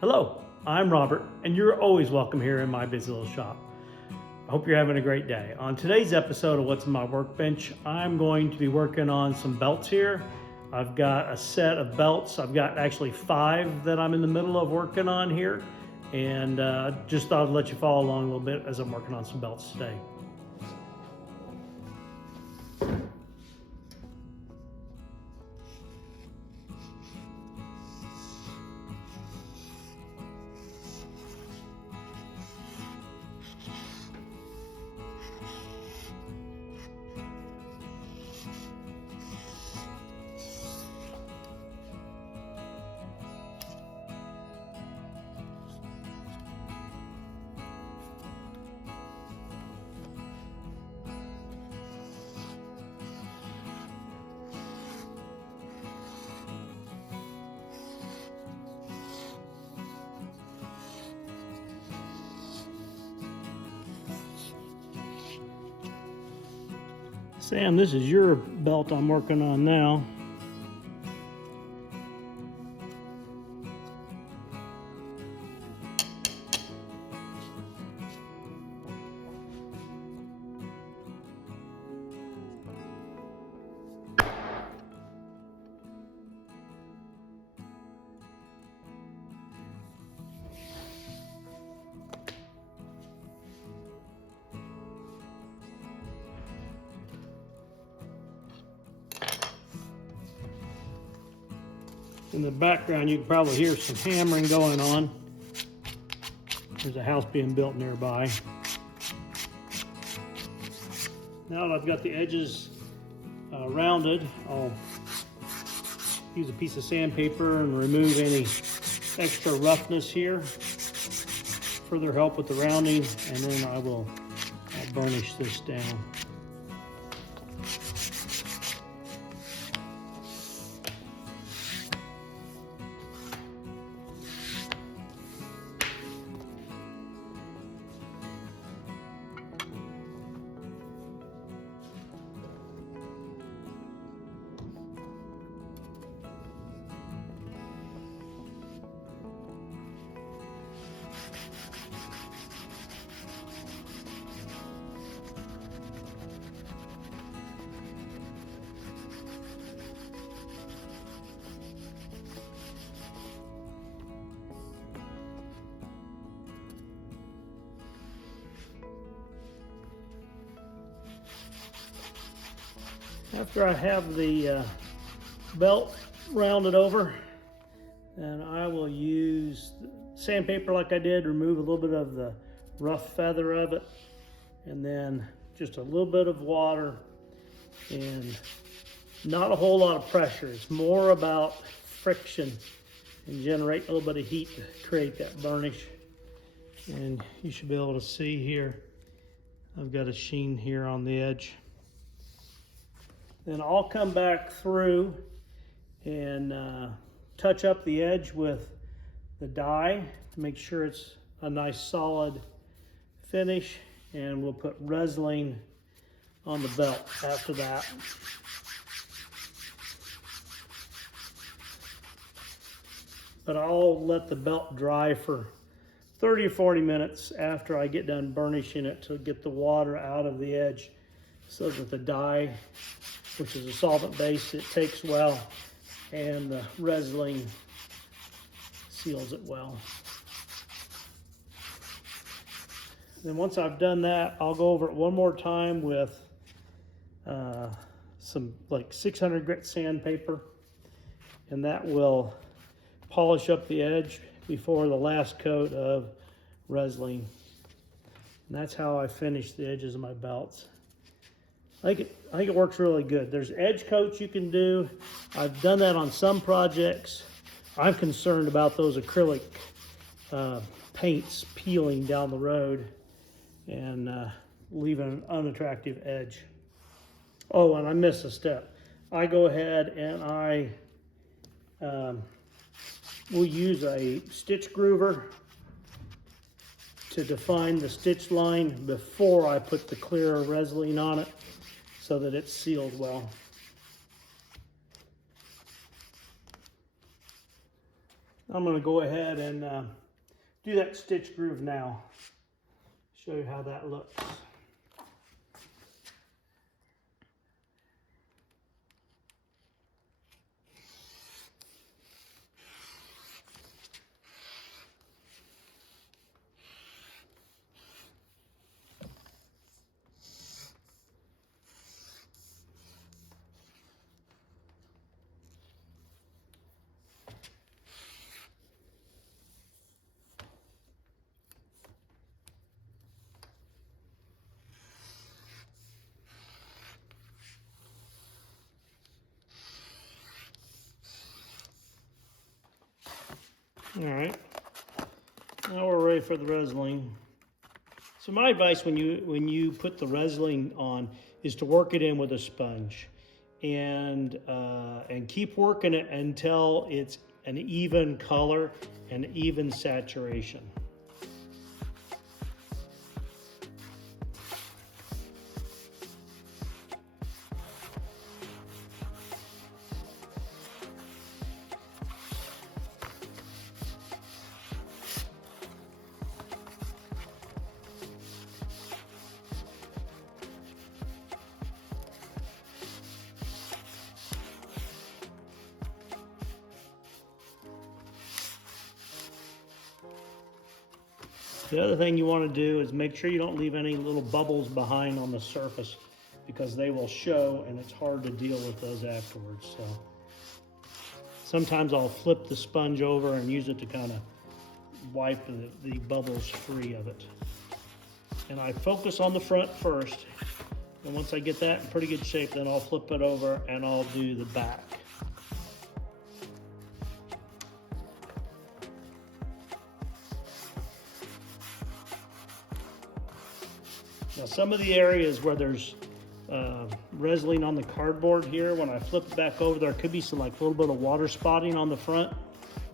Hello, I'm Robert, and you're always welcome here in my busy little shop. I hope you're having a great day. On today's episode of What's on My Workbench, I'm going to be working on some belts here. I've got a set of belts. I've got actually 5 that I'm in the middle of working on here, and just thought I'd let you follow along a little bit as I'm working on some belts today. Sam, this is your belt I'm working on now. In the background, you can probably hear some hammering going on. There's a house being built nearby. Now that I've got the edges rounded, I'll use a piece of sandpaper and remove any extra roughness here. Further help with the rounding, and then I'll burnish this down. After I have the belt rounded over, then I will use sandpaper like I did, remove a little bit of the rough feather of it, and then just a little bit of water and not a whole lot of pressure. It's more about friction and generate a little bit of heat to create that burnish. And you should be able to see here, I've got a sheen here on the edge. Then I'll come back through and touch up the edge with the dye to make sure it's a nice solid finish, and we'll put Resling on the belt after that. But I'll let the belt dry for 30 or 40 minutes after I get done burnishing it to get the water out of the edge, so that the dye, which is a solvent base, it takes well, and the Resling seals it well. Then once I've done that, I'll go over it one more time with some like 600 grit sandpaper, and that will polish up the edge before the last coat of Resling. And that's how I finish the edges of my belts. I think it works really good. There's edge coats you can do. I've done that on some projects. I'm concerned about those acrylic paints peeling down the road and leaving an unattractive edge. Oh, and I missed a step. I go ahead and I will use a stitch groover to define the stitch line before I put the clear Resling on it, so that it's sealed well. I'm going to go ahead and do that stitch groove now. Show you how that looks. All right, now we're ready for the Resling. So my advice when you put the Resling on is to work it in with a sponge, and keep working it until it's an even color and even saturation. The other thing you want to do is make sure you don't leave any little bubbles behind on the surface, because they will show and it's hard to deal with those afterwards. So sometimes I'll flip the sponge over and use it to kind of wipe the bubbles free of it. And I focus on the front first, and once I get that in pretty good shape, then I'll flip it over and I'll do the back. Now some of the areas where there's Resling on the cardboard here, when I flip it back over, there could be some like a little bit of water spotting on the front.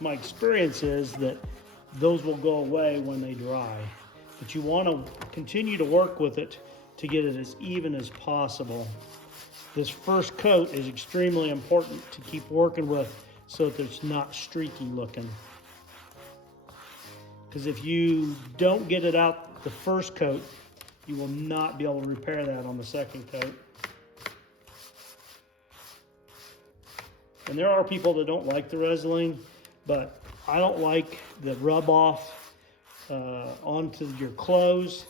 My experience is that those will go away when they dry, but you want to continue to work with it to get it as even as possible. This first coat is extremely important to keep working with so that it's not streaky looking. Because if you don't get it out the first coat, you will not be able to repair that on the second coat. And there are people that don't like the Resling, but I don't like the rub off onto your clothes.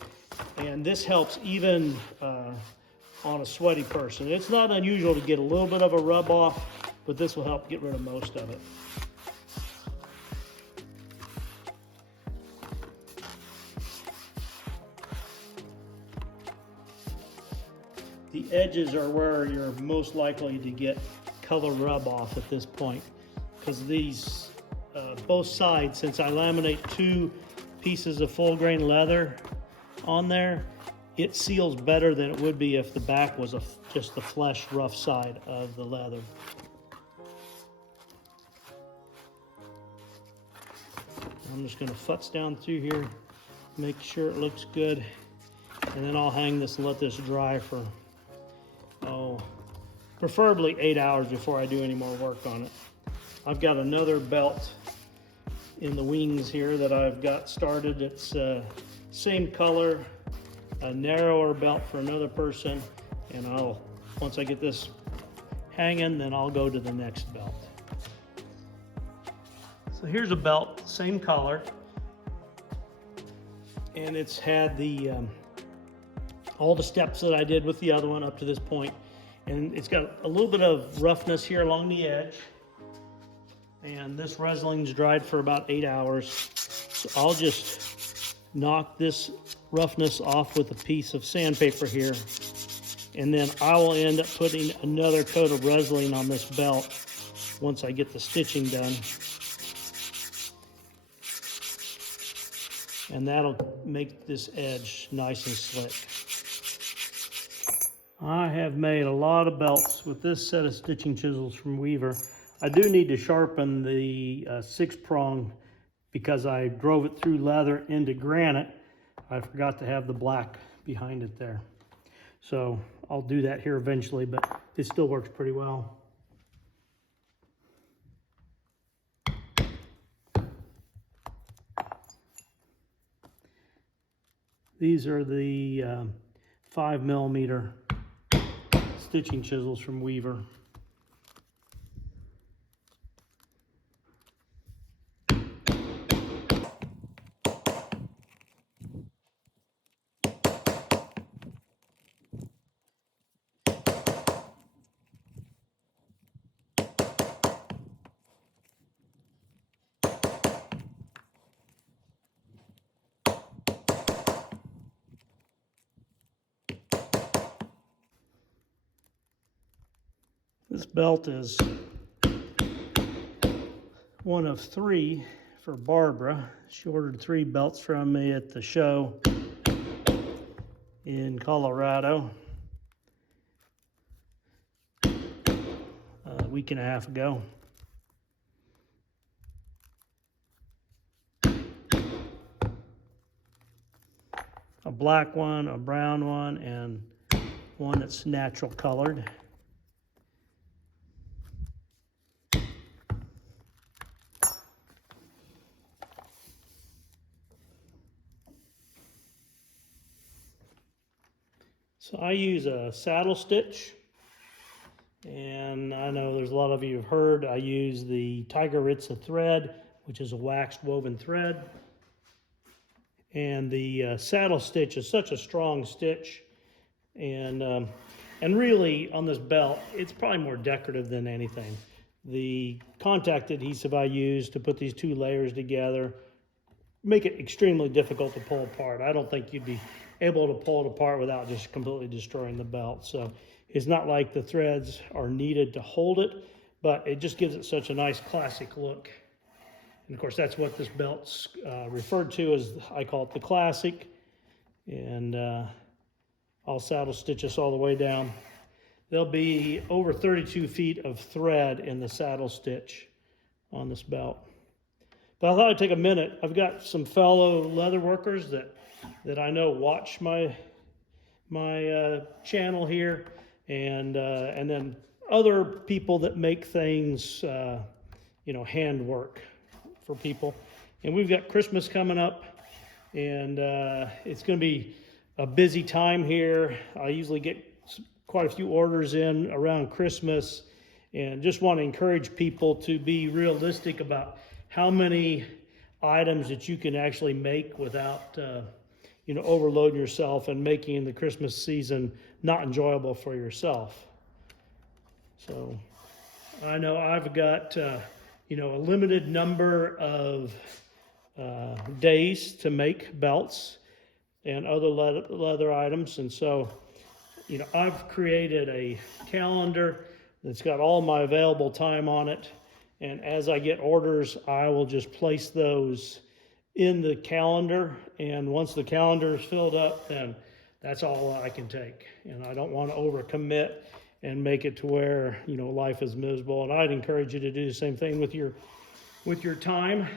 And this helps even on a sweaty person. It's not unusual to get a little bit of a rub off, but this will help get rid of most of it. The edges are where you're most likely to get color rub off at this point, because these both sides, since I laminate 2 pieces of full grain leather on there, it seals better than it would be if the back was just the flesh rough side of the leather. I'm just going to futz down through here, make sure it looks good, and then I'll hang this and let this dry for preferably 8 hours before I do any more work on it. I've got another belt in the wings here that I've got started. It's same color, a narrower belt for another person, and once I get this hanging, then I'll go to the next belt. So here's a belt, same color, and it's had the all the steps that I did with the other one up to this point. And it's got a little bit of roughness here along the edge. And this Resling's dried for about 8 hours. So I'll just knock this roughness off with a piece of sandpaper here. And then I will end up putting another coat of Resling on this belt once I get the stitching done. And that'll make this edge nice and slick. I have made a lot of belts with this set of stitching chisels from Weaver. I do need to sharpen the 6-prong because I drove it through leather into granite. I forgot to have the black behind it there. So I'll do that here eventually, but it still works pretty well. These are the 5mm stitching chisels from Weaver. This belt is one of 3 for Barbara. She ordered 3 belts from me at the show in Colorado a week and a half ago. A black one, a brown one, and one that's natural colored. So I use a saddle stitch, and I know there's a lot of you have heard I use the Tiger Ritza thread, which is a waxed woven thread. And the saddle stitch is such a strong stitch, and really on this belt, it's probably more decorative than anything. The contact adhesive I use to put these 2 layers together make it extremely difficult to pull apart. I don't think you'd be able to pull it apart without just completely destroying the belt. So it's not like the threads are needed to hold it, but it just gives it such a nice classic look. And of course, that's what this belt's referred to as, I call it the classic. And I'll saddle stitch this all the way down. There'll be over 32 feet of thread in the saddle stitch on this belt. But I thought I'd take a minute. I've got some fellow leather workers that I know watch my channel here, and then other people that make things, handwork for people. And we've got Christmas coming up, and it's going to be a busy time here. I usually get quite a few orders in around Christmas, and just want to encourage people to be realistic about how many items that you can actually make without overloading yourself and making the Christmas season not enjoyable for yourself. So I know I've got a limited number of days to make belts and other leather items, and so I've created a calendar that's got all my available time on it. And as I get orders, I will just place those in the calendar. And once the calendar is filled up, then that's all I can take. And I don't want to overcommit and make it to where, life is miserable. And I'd encourage you to do the same thing with your time.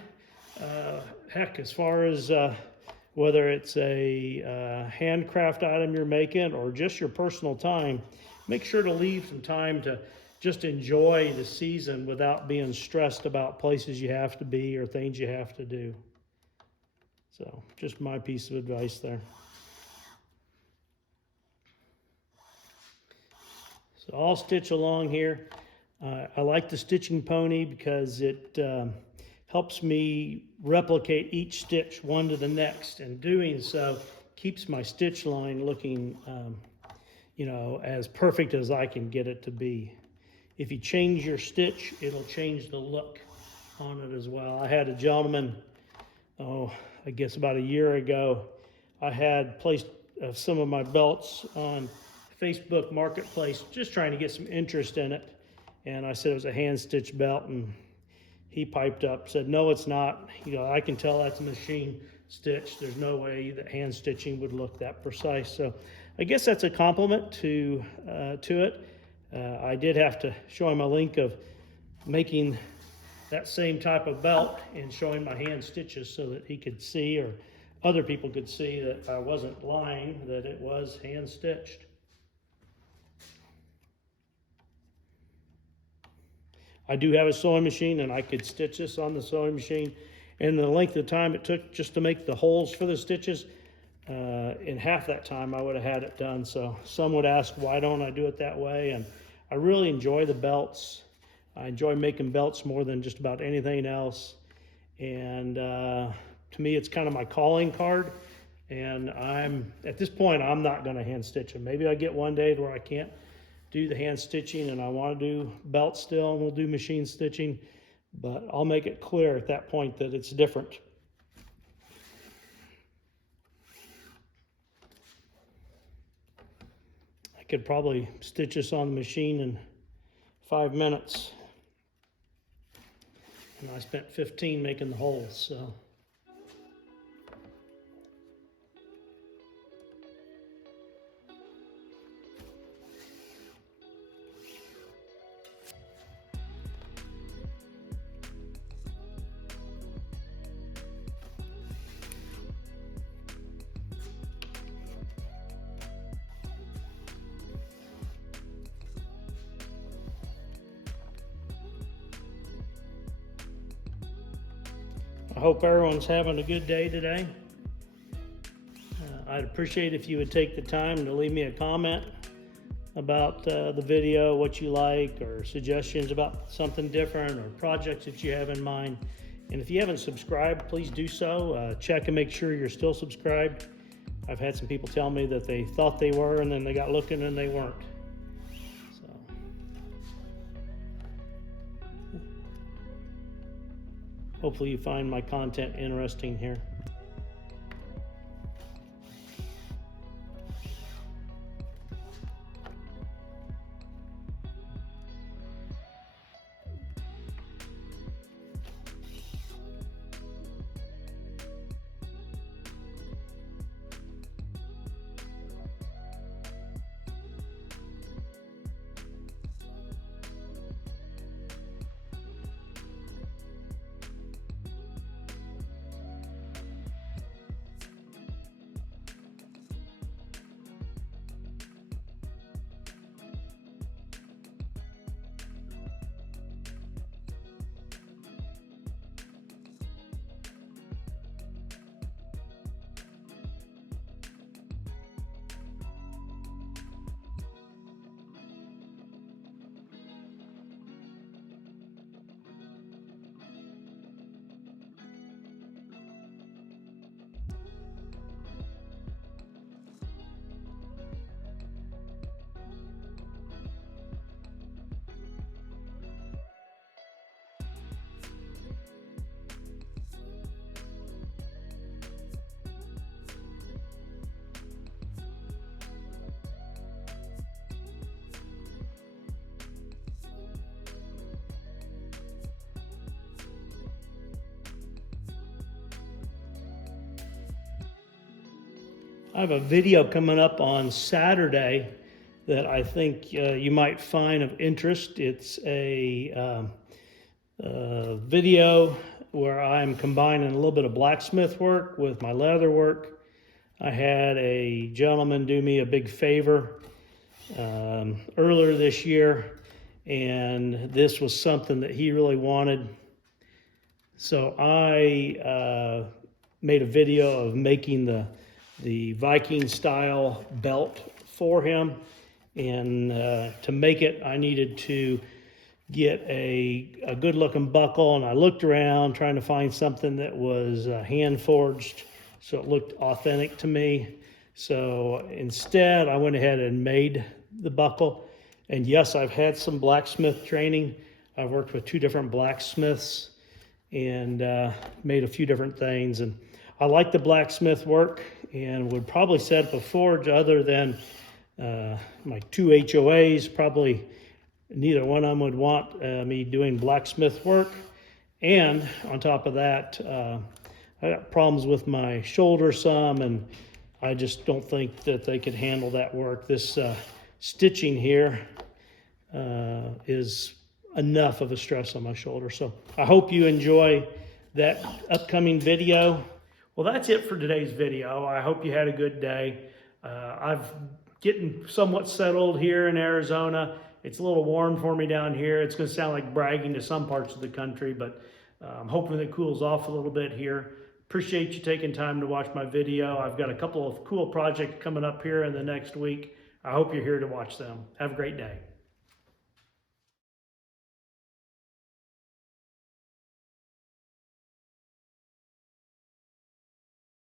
Heck, as far as whether it's a handcraft item you're making or just your personal time, make sure to leave some time to just enjoy the season without being stressed about places you have to be or things you have to do. So just my piece of advice there. So I'll stitch along here. I like the stitching pony because it helps me replicate each stitch one to the next, and doing so keeps my stitch line looking as perfect as I can get it to be. If you change your stitch, it'll change the look on it as well. I had a gentleman, I guess about a year ago, I had placed some of my belts on Facebook Marketplace, just trying to get some interest in it. And I said it was a hand stitch belt, and he piped up, said, "No, it's not. I can tell that's a machine stitch. There's no way that hand stitching would look that precise." So I guess that's a compliment to it. I did have to show him a link of making that same type of belt and showing my hand stitches so that he could see, or other people could see, that I wasn't lying, that it was hand stitched. I do have a sewing machine, and I could stitch this on the sewing machine. And the length of time it took just to make the holes for the stitches in half that time I would have had it done. So some would ask, why don't I do it that way? And I really enjoy the belts. I enjoy making belts more than just about anything else. And to me, it's kind of my calling card. And at this point, I'm not going to hand stitch them. Maybe I get one day where I can't do the hand stitching and I want to do belts still, and we'll do machine stitching. But I'll make it clear at that point that it's different. I could probably stitch this on the machine in 5 minutes. And I spent 15 making the holes, so. I hope everyone's having a good day today. I'd appreciate if you would take the time to leave me a comment about the video, what you like, or suggestions about something different, or projects that you have in mind. And if you haven't subscribed, please do so. Check and make sure you're still subscribed. I've had some people tell me that they thought they were, and then they got looking and they weren't. Hopefully you find my content interesting here. I have a video coming up on Saturday that I think you might find of interest. It's a video where I'm combining a little bit of blacksmith work with my leather work. I had a gentleman do me a big favor earlier this year, and this was something that he really wanted. So I made a video of making the Viking style belt for him, and to make it I needed to get a good looking buckle, and I looked around trying to find something that was hand forged so it looked authentic to me. So instead I went ahead and made the buckle. And yes, I've had some blacksmith training. I've worked with 2 different blacksmiths and made a few different things, and I like the blacksmith work and would probably set up a forge other than my 2 HOAs. Probably neither one of them would want me doing blacksmith work. And on top of that, I got problems with my shoulder some, and I just don't think that they could handle that work. This stitching here is enough of a stress on my shoulder. So I hope you enjoy that upcoming video. Well, that's it for today's video. I hope you had a good day. I've getting somewhat settled here in Arizona. It's a little warm for me down here. It's going to sound like bragging to some parts of the country, but I'm hoping it cools off a little bit here. Appreciate you taking time to watch my video. I've got a couple of cool projects coming up here in the next week. I hope you're here to watch them. Have a great day.